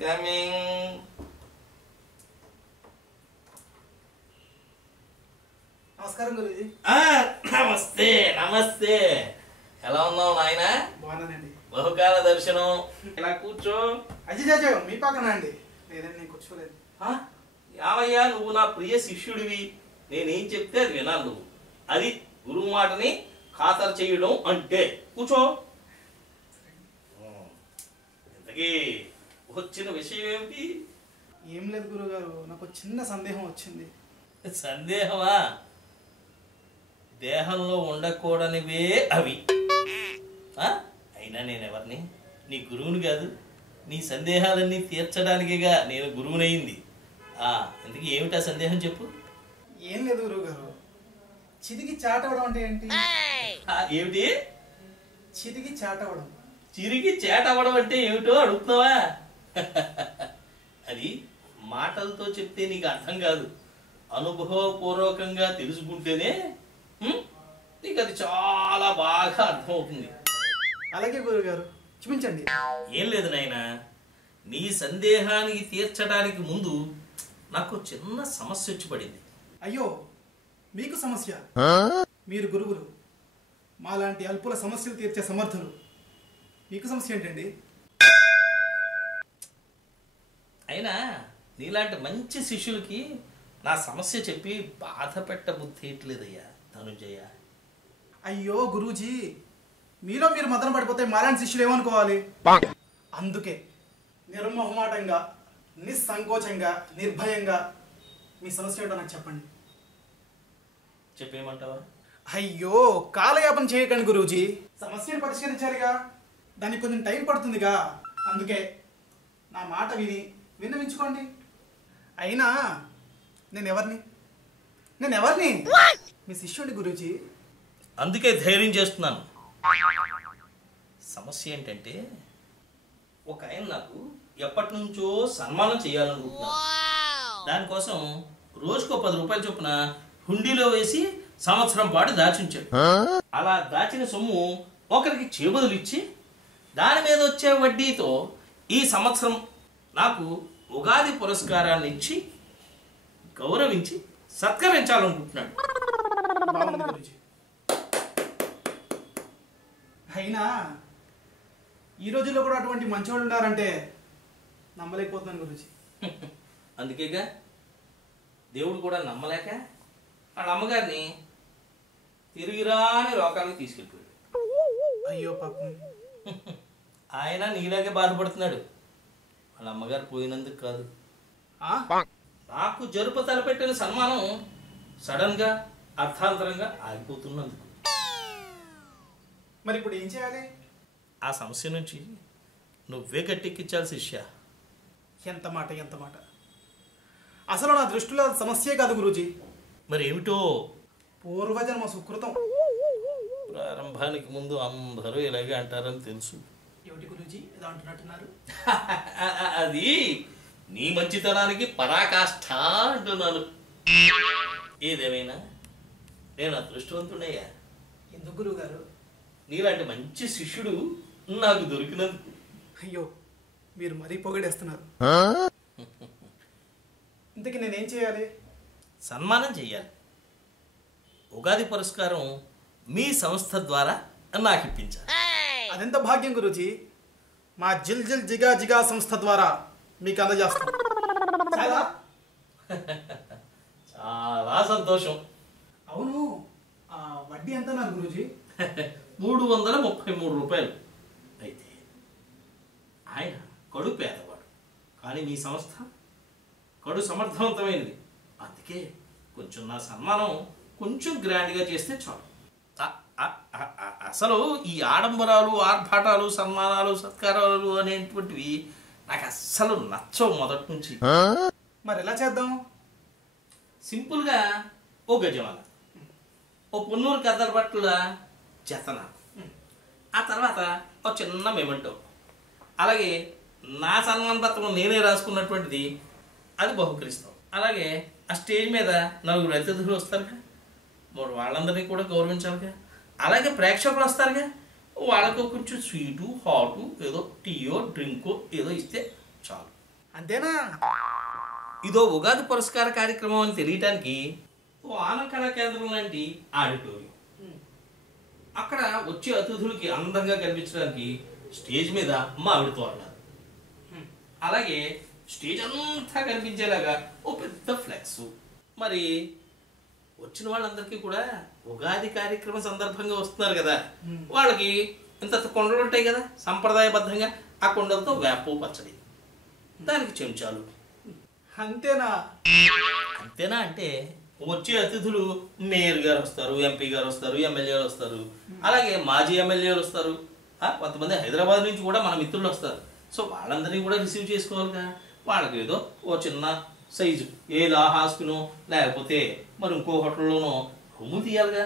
Coming. నమస్కారం గురుజీ. నమస్తే నమస్తే. ఎలా ఉన్నావు నాయన? బాగున్నానండి. బహుకాల దర్శనం. ఇలా కూర్చో. అజయ్ మీ పక్కన అండి. లేదండి నేను కూర్చోలేదు. యావయ్యా, నువ్వు నా ప్రియ శిష్యుడివి. నేనేం చెప్తే అది వినాలి నువ్వు. అది గురువు మాటని ఖాతరు చేయడం అంటే. కూర్చో. ఇంతకీ వచ్చిన విషయం ఏమిటి? ఏం లేదు గురుగారు, నాకు చిన్న సందేహం వచ్చింది. సందేహమా? దేహంలో ఉండకూడనివే అవి. అయినా నేనెవరిని? నీ గురువుని కాదు. నీ సందేహాలన్నీ తీర్చడానికిగా నేను గురువునయింది. ఎందుకు ఏమిటా సందేహం చెప్పు. ఏం లేదు గురువుగారు, చితికి చాటవడం అంటే ఏంటి? ఏమిటి? చితికి చాటవడం. చిరిగి చేటవడం అంటే ఏమిటో అడుగుతున్నావా? అది మాటలతో చెప్తే నీకు అర్థం కాదు. అనుభవపూర్వకంగా తెలుసుకుంటేనే నీకు అది చాలా బాగా అర్థమవుతుంది. అలాగే గురుగారు, చూపించండి. ఏం లేదు నాయనా, నీ సందేహానికి తీర్చడానికి ముందు నాకు చిన్న సమస్య వచ్చి పడింది. అయ్యో, మీకు సమస్య? మీరు గురువులు, మాలాంటి అల్పుల సమస్యలు తీర్చే సమర్థులు. మీకు సమస్య ఏంటండి? అయినా నీలాంటి మంచి శిష్యులకి నా సమస్య చెప్పి బాధ పెట్ట బుద్ధి ఎట్లేదయ్యా ధనుంజయ. అయ్యో గురూజీ, మీలో మీరు మదన పడిపోతే మాలాంటి శిష్యులు ఏమనుకోవాలి? అందుకే నిర్మోహమాటంగా, నిస్సంకోచంగా, నిర్భయంగా మీ సమస్య ఏంటో నాకు చెప్పండి. చెప్పేయమంటావా? అయ్యో, కాలయాపన చేయకండి గురూజీ. సమస్యను పరిష్కరించాలిగా, దానికి కొంచెం టైం పడుతుందిగా. అందుకే నా మాట విన్నవించుకోండి. అయినా నేనెవరిని? మీ శిష్యుడి గురూజీ. అందుకే ధైర్యం చేస్తున్నాను. సమస్య ఏంటంటే, ఒక ఆయన నాకు ఎప్పటి నుంచో సన్మానం చేయాలనుకుంటున్నాను. దానికోసం రోజుకో 10 రూపాయలు చొప్పున హుండీలో వేసి సంవత్సరం పాటు దాచుంచాడు. అలా దాచిన సొమ్ము ఒకరికి చేబదులు ఇచ్చి దాని మీద వచ్చే వడ్డీతో ఈ సంవత్సరం నాకు ఉగాది పురస్కారాన్ని ఇచ్చి గౌరవించి సత్కరించాలనుకుంటున్నాడు. అయినా ఈ రోజుల్లో కూడా అటువంటి మంచివాళ్ళు ఉన్నారంటే నమ్మలేకపోతున్నాను గురూజీ. అందుకేగా దేవుడు కూడా నమ్మలేక వాళ్ళ అమ్మగారిని తిరిగిరాని లోకానికి తీసుకెళ్ళిపోయాడు. అయ్యో పాపం. ఆయన నీలాగే బాధపడుతున్నాడు. వాళ్ళ అమ్మగారు పోయినందుకు కాదు, నాకు జరుపు తలపెట్టిన సన్మానం సడన్ గా అర్థాంతరంగా ఆగిపోతున్నందుకు. మరి ఇప్పుడు ఏం చేయాలి? ఆ సమస్య నుంచి నువ్వే గట్టెక్కించాలి శిష్య. ఎంత మాట. అసలు నా దృష్టిలో సమస్యే కాదు గురూజీ. మరి ఏమిటో? పూర్వజన్మ సుకృతం. ప్రారంభానికి ముందు అందరూ ఇలాగే అంటారని తెలుసు. ఏమిటి గురూజీ ఏదో అంటున్నట్టున్నారు? అది నీ మంచితనానికి పరాకాష్ఠ అంటున్నాను. ఏదేమైనా నేను అదృష్టవంతుడయ్యా. ఎందుకు గురువు గారు? నీలాంటి మంచి శిష్యుడు నాకు దొరికినందుకు. అయ్యో, మీరు మరీ పొగిడేస్తున్నారు. ఇంతకీ నేనేం చేయాలి? సన్మానం చెయ్యాలి. ఉగాది పురస్కారం మీ సంస్థ ద్వారా నాకు ఇప్పించాలి. అదెంత భాగ్యం గురూజీ. మా జిల్ జిల్ జిగా జిగా సంస్థ ద్వారా మీకు అందజేస్తాం. చాలా సంతోషం. అవును, వడ్డీ ఎంత అన్నారు గురూజీ? 333 రూపాయలు. అయితే ఆయన కడు పేదవాడు, కానీ మీ సంస్థ కడు సమర్థవంతమైనది. అందుకే కొంచెం నా సన్మానం కొంచెం గ్రాండ్గా చేస్తే చాలు. అసలు ఈ ఆడంబరాలు, ఆర్భాటాలు, సన్మానాలు, సత్కారాలు అనేటువంటివి నాకు అస్సలు నచ్చవు మొదటి నుంచి. మరి ఎలా చేద్దాం? సింపుల్గా ఓ గజమాల, ఓ పొన్నూరు కద్దరు బట్టల జతన, ఆ తర్వాత ఒక చిన్న మెమెంటో, అలాగే నా సన్మాన పత్రం నేనే రాసుకున్నటువంటిది అది బహుకరిస్తాం. అలాగే ఆ స్టేజ్ మీద నలుగురు అతిథులు వస్తారుగా, మరి వాళ్ళందరినీ కూడా గౌరవించాలిగా. అలాగే ప్రేక్షకులు వస్తారుగా, వాళ్ళకు కొంచెం స్వీటు, హాటు, ఏదో టీయో డ్రింకో ఏదో ఇస్తే చాలు. అంతేనా? ఇదో ఉగాది పురస్కార కార్యక్రమం అని తెలియటానికి ఓ ఆనంద కళా కేంద్రం లాంటి ఆడిటోరియం, అక్కడ వచ్చే అతిథులకి అందంగా కనిపించడానికి స్టేజ్ మీద మామిడి తోరణాలు, అలాగే స్టేజ్ అంతా కనిపించేలాగా ఓ పెద్ద ఫ్లెక్స్. మరి వచ్చిన వాళ్ళందరికీ కూడా ఉగాది కార్యక్రమం సందర్భంగా వస్తున్నారు కదా, వాళ్ళకి ఇంత కొండలు ఉంటాయి కదా సంప్రదాయబద్ధంగా, ఆ కొండలతో వేప పచ్చడి, దానికి చెంచాలు. అంతేనా? అంతేనా అంటే వచ్చే అతిథులు మేయర్ గారు వస్తారు, ఎంపీ గారు వస్తారు, ఎమ్మెల్యేలు వస్తారు, అలాగే మాజీ ఎమ్మెల్యేలు వస్తారు, కొంతమంది హైదరాబాద్ నుంచి కూడా మన మిత్రులు వస్తారు. సో వాళ్ళందరినీ కూడా రిసీవ్ చేసుకోవాలిగా. వాళ్ళకి ఏదో ఓ చిన్న సైజు ఏ లా హాస్పినో లేకపోతే మరి ఇంకో హోటల్లోనో రూములు తీయాలిగా.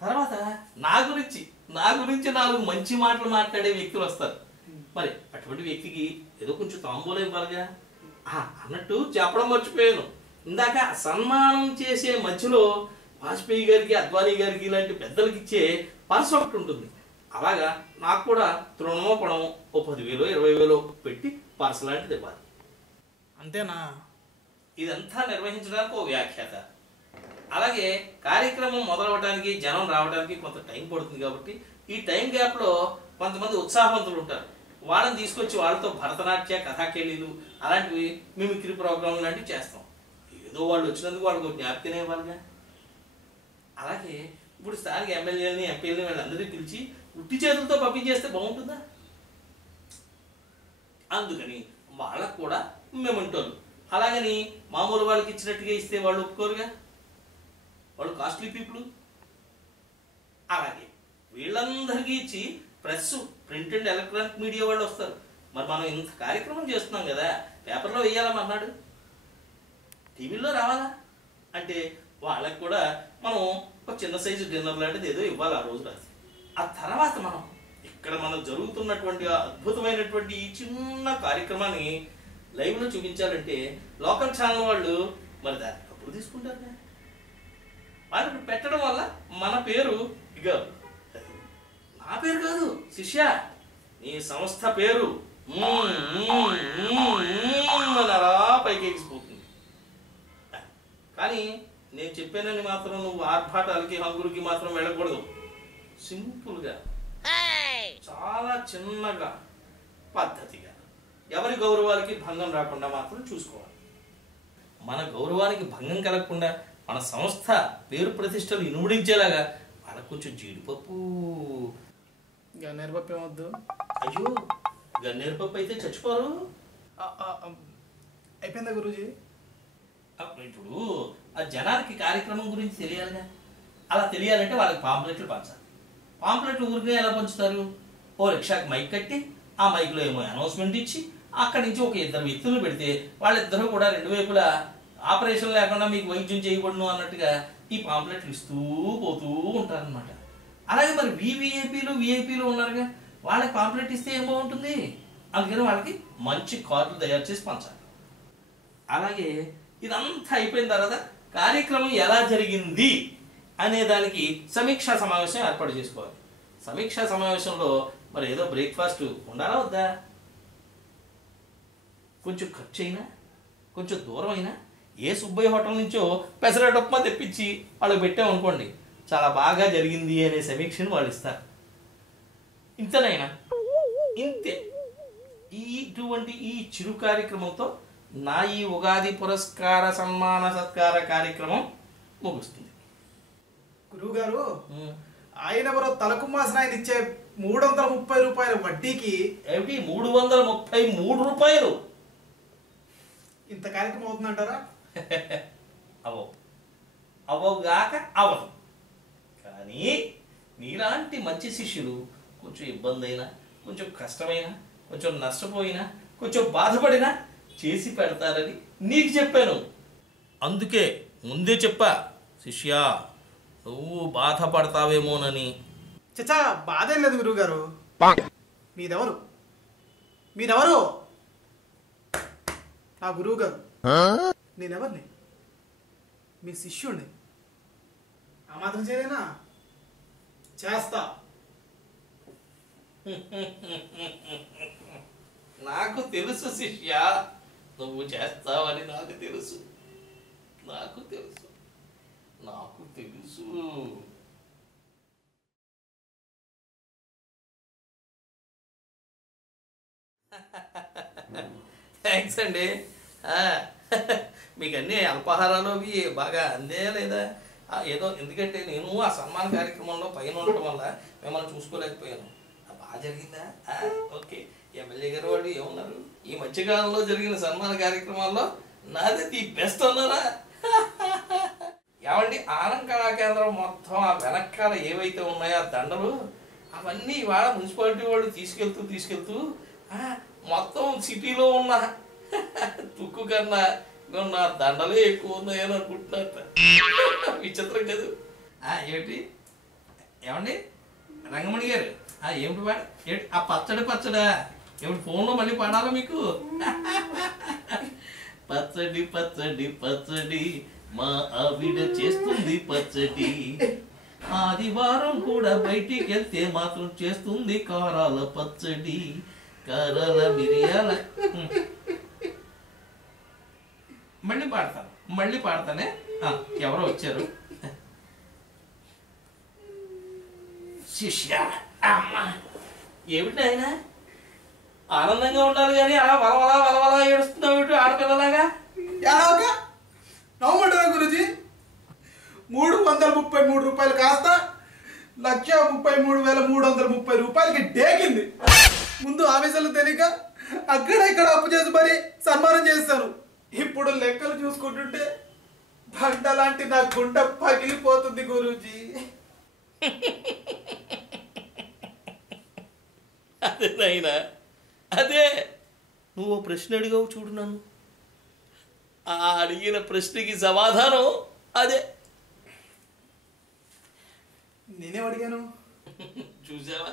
తర్వాత నా గురించి 4 మంచి మాటలు మాట్లాడే వ్యక్తులు వస్తారు. మరి అటువంటి వ్యక్తికి ఏదో కొంచెం తాంబూలం ఇవ్వాలిగా. అన్నట్టు చెప్పడం మర్చిపోయాను, ఇందాక సన్మానం చేసే మధ్యలో వాజ్పేయి గారికి, అద్వానీ గారికి ఇలాంటి పెద్దలకి ఇచ్చే పర్స్ ఒకటి ఉంటుంది. అలాగా నాకు కూడా తృణమో పణమో ఓ 10,000 20,000 పెట్టి పర్స్ లాంటిది ఇవ్వాలి. అంతేనా? ఇదంతా నిర్వహించడానికి ఓ వ్యాఖ్యాత, అలాగే కార్యక్రమం మొదలవడానికి జనం రావడానికి కొంత టైం పడుతుంది. కాబట్టి ఈ టైం గ్యాప్లో కొంతమంది ఉత్సాహవంతులు ఉంటారు, వాళ్ళని తీసుకొచ్చి వాళ్ళతో భరతనాట్య, కథాకేళీలు అలాంటివి మిమిక్రీ ప్రోగ్రాం లాంటివి చేస్తాం. ఏదో వాళ్ళు వచ్చినందుకు వాళ్ళకు జ్ఞాపకనే ఇవ్వాలిగా. అలాగే ఇప్పుడు స్థానిక ఎమ్మెల్యేలని, ఎంపీలని వీళ్ళందరినీ పిలిచి ఉట్టి చేతులతో పంపించేస్తే బాగుంటుందా? అందుకని వాళ్ళకు కూడా మెమెంటోలు, అలాగని మామూలు వాళ్ళకి ఇచ్చినట్టుగా ఇస్తే వాళ్ళు ఒప్పుకోరుగా, వాళ్ళు కాస్ట్లీ పీపుల్. అలాగే వీళ్ళందరికీ ఇచ్చి press, print and electronic media వాళ్ళు వస్తారు. మరి మనం ఇంత కార్యక్రమం చేస్తున్నాం కదా, పేపర్లో వేయాలమన్నాడు, టీవీలో రావాలా అంటే వాళ్ళకి కూడా మనం ఒక చిన్న సైజు డిన్నర్ లాంటిది ఏదో ఇవ్వాలి ఆ రోజు రాత్రి. ఆ తర్వాత మనం జరుగుతున్నటువంటి అద్భుతమైనటువంటి ఈ చిన్న కార్యక్రమాన్ని లైవ్లో చూపించాలంటే లోకల్ ఛానల్ వాళ్ళు మరి దాన్ని అప్పుడు తీసుకుంటారు. వాళ్ళకి పెట్టడం వల్ల మన పేరు, ఇక నా పేరు కాదు శిష్య, నీ సంస్థ పేరు అలా పైకి ఎగిసిపోతుంది. కానీ నేను చెప్పానని మాత్రం నువ్వు ఆర్భాటాలకి, హంగులకి మాత్రం వెళ్ళకూడదు. సింపుల్గా, చాలా చిన్నగా, పద్ధతిగా, ఎవరి గౌరవాలకి భంగం రాకుండా మాత్రం చూసుకోవాలి. మన గౌరవానికి భంగం కలగకుండా, మన సంస్థ పేరు ప్రతిష్టలు ఇనుముడించేలాగా వాళ్ళకు కొంచెం జీడిపప్పు, గన్నేరుపప్పు ఏమొద్దు. అయ్యో గన్నేరుపప్పు అయితే చచ్చిపోరు. అయిపోయిందా గురూజీ? ఇప్పుడు ఆ జనానికి కార్యక్రమం గురించి తెలియాలిగా. అలా తెలియాలంటే వాళ్ళకి పాంప్లెట్లు పంచాలి. పాంప్లెట్లు ఊరికే ఎలా పంచుతారు? ఓ రిక్షాకి మైక్ కట్టి ఆ మైక్లో ఏమో అనౌన్స్మెంట్ ఇచ్చి అక్కడి నుంచి ఒక 2 వ్యక్తులు పెడితే వాళ్ళిద్దరూ కూడా 2 వైపులా ఆపరేషన్ లేకుండా మీకు వైద్యం చేయబడును అన్నట్టుగా ఈ పాంప్లెట్లు ఇస్తూ పోతూ ఉంటారనమాట. అలాగే మరి విఐపీలు ఉన్నారుగా, వాళ్ళకి పాంప్లెట్ ఇస్తే ఏం బాగుంటుంది? అందుకని వాళ్ళకి మంచి కార్డులు తయారు చేసి పంచాలి. అలాగే ఇదంతా అయిపోయిన తర్వాత కార్యక్రమం ఎలా జరిగింది అనే దానికి సమీక్షా సమావేశం ఏర్పాటు చేసుకోవాలి. సమీక్షా సమావేశంలో మరి ఏదో బ్రేక్ఫాస్ట్ ఉండాలా వద్దా? కొంచెం ఖర్చు అయినా, కొంచెం దూరం అయినా ఏ సుబ్బయ్య హోటల్ నుంచో పెసరట్ ఉప్మా తెప్పించి వాళ్ళకి పెట్టామనుకోండి, చాలా బాగా జరిగింది అనే సమీక్షను వాళ్ళు ఇస్తారు. ఇంతనైనా ఇంతే. ఇటువంటి ఈ చిరు కార్యక్రమంతో నా ఈ ఉగాది పురస్కార సన్మాన సత్కార కార్యక్రమం ముగుస్తుంది. గురువుగారు, ఆయన ఎవరో తలకు మాసిన ఆయన ఇచ్చే 330 రూపాయల వడ్డీకి ఏమిటి 333 రూపాయలు? ఇంత కార్యక్రమం అవుతుందంటారా? అవవు అవవుగాక అవదు. కానీ నీలాంటి మంచి శిష్యులు కొంచెం ఇబ్బంది అయినా, కొంచెం కష్టమైనా, కొంచెం నష్టపోయినా, కొంచెం బాధపడినా చేసి పెడతారని నీకు చెప్పాను. అందుకే ముందే చెప్పా, శిష్యా నువ్వు బాధపడతావేమోనని. చచ్చా, బాధ ఏం లేదు గురువు గారు. మీరెవరు? మీరెవరు? నా గురువు గారు. నేనెవరిని? మీ శిష్యుణ్ణి. ఆ మాత్రం చేయలేనా? చేస్తా. నాకు తెలుసు శిష్యా, నువ్వు చేస్తావని నాకు తెలుసు. నాకు తెలుసు, నాకు తెలుసు. థ్యాంక్స్ అండి. మీకు అన్నీ అల్పాహారాలు అవి బాగా అందే లేదా? ఏదో ఎందుకంటే నేను ఆ సన్మాన కార్యక్రమంలో పైన ఉండటం వల్ల మిమ్మల్ని చూసుకోలేకపోయాను. బాగా జరిగిందా? ఓకే. ఎమ్మెల్యే గారు వాళ్ళు ఏమన్నారు? ఈ మధ్యకాలంలో జరిగిన సన్మాన కార్యక్రమాల్లో నాది ది బెస్ట్ అన్నారా? ఏమండి, ఆనంద్ కళా కేంద్రం మొత్తం ఆ వెనకాల ఏవైతే ఉన్నాయో ఆ దండలు అవన్నీ ఇవాళ మున్సిపాలిటీ వాళ్ళు తీసుకెళ్తూ మొత్తం సిటీలో ఉన్న తుక్కు కన్నా నా దండలే ఎక్కువ ఉన్నాయని అనుకుంటున్నారట. విచిత్రం కాదు? ఏమిటి ఏమండి రంగమణి గారు, ఏమిటి పాడ ఏమిటి ఆ పచ్చడా ఏమిటి ఫోన్లో మళ్ళీ పాడాలా మీకు? పచ్చడి పచ్చడి పచ్చడి మా ఆవిడ చేస్తుంది పచ్చడి, ఆదివారం కూడా బయటికి వెళ్తే మాత్రం చేస్తుంది కారాల పచ్చడి, కారాల మిరియాల. మళ్ళీ పాడతానే. ఎవరో వచ్చారు. శిష్య ఏమిటి ఆయన ఆనందంగా ఉండాలి కానీ అలా వలవలా ఏడుస్తున్నావు ఆడపిల్లలాగా? నవ్వమంటారా గురుజీ? 333 రూపాయలు కాస్త 1,33,330 రూపాయలకి డేకింది. ముందు ఆఫీసులు తెలియక అక్కడ ఇక్కడ అప్పు చేసి మరి సన్మానం చేస్తాను. ఇప్పుడు లెక్కలు చూసుకుంటుంటే బండ లాంటి నా గుండె పగిలిపోతుంది గురూజీ. అదే నాయనా, అదే నువ్వు ప్రశ్న అడిగావు చూడు నన్ను. ఆ అడిగిన ప్రశ్నకి సమాధానం అదే. నేనేం అడిగాను? చూసావా,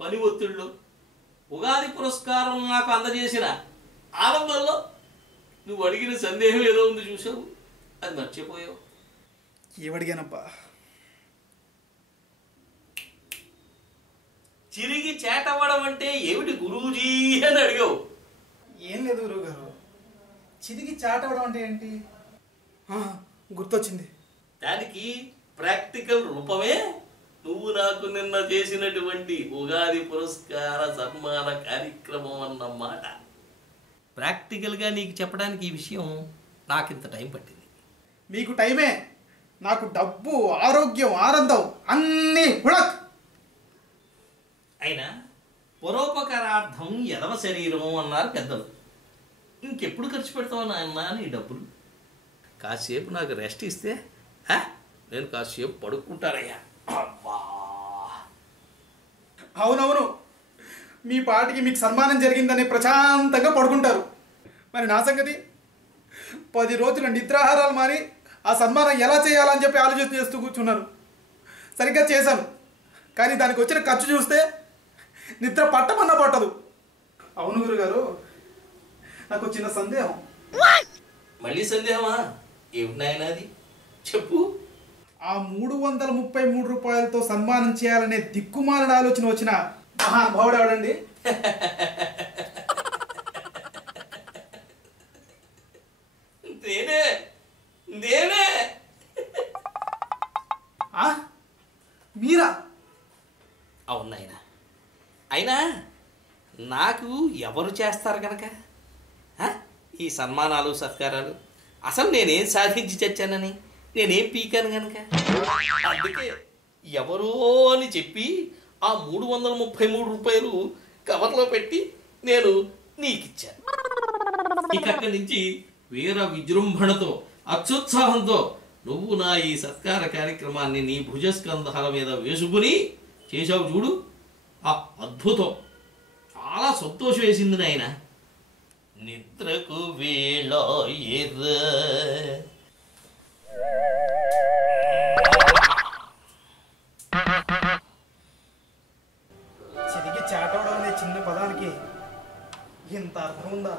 పని ఒత్తిడిలో ఉగాది పురస్కారం నాకు అందజేసిన ఆనందంలో నువ్వు అడిగిన సందేహం ఏదో ఉంది చూసావు, అది మర్చిపోయావు. ఏమడిగానప్పా? చిరిగి చేటవ్వడం అంటే ఏమిటి గురూజీ అని అడిగావు. ఏం లేదు గురువు గారు, చిరిగి చాటవడం అంటే ఏంటి? గుర్తొచ్చింది. దానికి ప్రాక్టికల్ రూపమే నువ్వు నాకు నిన్న చేసినటువంటి ఉగాది పురస్కార సన్మాన కార్యక్రమం అన్నమాట. ప్రాక్టికల్గా నీకు చెప్పడానికి ఈ విషయం నాకు ఇంత టైం పట్టింది. మీకు టైమే, నాకు డబ్బు, ఆరోగ్యం, ఆనందం అన్నీ హుళక్. అయినా పరోపకారార్థం ఎదవ శరీరం అన్నారు పెద్దలు. ఇంకెప్పుడు ఖర్చు పెడతావు నాయన నీ డబ్బులు? కాసేపు నాకు రెస్ట్ ఇస్తే నేను కాసేపు పడుకుంటానయ్యా. అబ్బా, అవునవును, మీ పాటికి మీకు సన్మానం జరిగిందని ప్రశాంతంగా పడుకుంటారు. మరి నా సంగతి 10 రోజులు నిద్రాహారాలు మారి ఆ సన్మానం ఎలా చేయాలని చెప్పి ఆలోచన చేస్తూ కూర్చున్నాను. సరిగ్గా చేశాను, కానీ దానికి వచ్చిన ఖర్చు చూస్తే నిద్ర పట్టమన్నా పట్టదు. అవును గురుగారు, నాకు చిన్న సందేహం. మళ్ళీ సందేహమా? ఏమిటి నాయన అది చెప్పు. ఆ 333 రూపాయలతో సన్మానం చేయాలనే దిక్కుమాలిన ఆలోచన వచ్చిన మహానుభావుడు ఎవడండి? నేనే. మీరా? అవును నాయన. అయినా నాకు ఎవరు చేస్తారు కనుక ఈ సన్మానాలు సత్కారాలు? అసలు నేనేం సాధించి చచ్చానని, నేనేం పీకాను కనుక. అందుకే ఎవరో అని చెప్పి ఆ 333 రూపాయలు కవర్లో పెట్టి నేను నీకిచ్చాను. ఇక్కడి నుంచి వీర విజృంభణతో అత్యుత్సాహంతో నువ్వు నా ఈ సత్కార కార్యక్రమాన్ని నీ భుజస్కంధాల మీద వేసుకుని చేశావు చూడు. ఆ అద్భుతం, చాలా సంతోషం వేసింది నాయన. నిద్రకు వేళ చిరిగి చాటవడం అనే చిన్న పదానికి ఇంత అర్థం ఉందా?